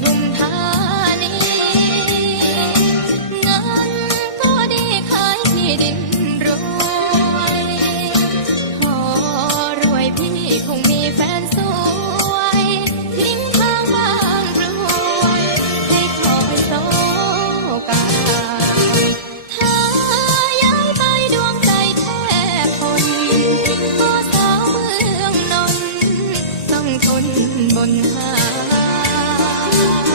ทุมธานีงานก็ดีขายดินรวยพอรวยพี่คงมีแฟนสวย ทิ้งข้างบ้างรวยให้คอยโตกาถ้าย้ายไปดวงใจแทบพนพอสาวเมืองนนต้องทนบนหา Thank you.